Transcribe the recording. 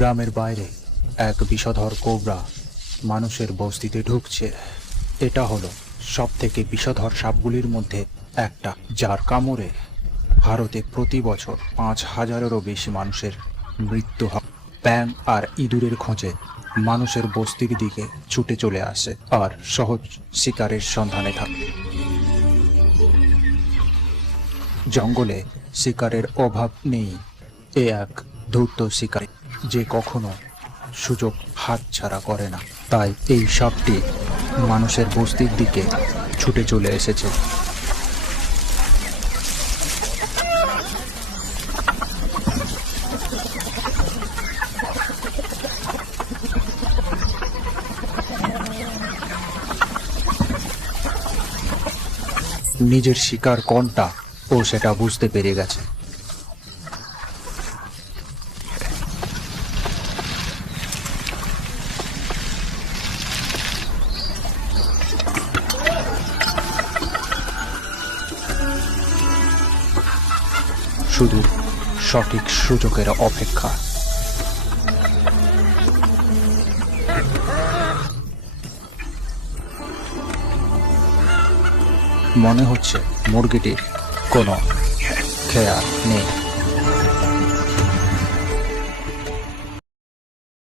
গ্রামের বাইরে এক বিষধর কোবরা মানুষের বস্তিতে ঢুকছে। এটা হলো সব থেকে বিষধর সাপগুলির মধ্যে একটা, যার কামড়ে ভারতে প্রতি বছর 5,000-এরও বেশি মানুষের মৃত্যু হয়। ব্যাঙ আর ইঁদুরের খোঁজে মানুষের বস্তির দিকে ছুটে চলে আসে আর সহজ শিকারের সন্ধানে থাকে। জঙ্গলে শিকারের অভাব নেই। এ এক ধূর্ত শিকারী যে কখনো সুযোগ হাতছাড়া করে না। তাই এই সাপটি মানুষের বস্তির দিকে ছুটে চলে এসেছে। নিজের শিকার কোনটা ও সেটা বুঝতে পেরে গেছে। শুধু সঠিক সুযোগের অপেক্ষা। মনে হচ্ছে মুরগিটির কোনো খেয়াল নেই।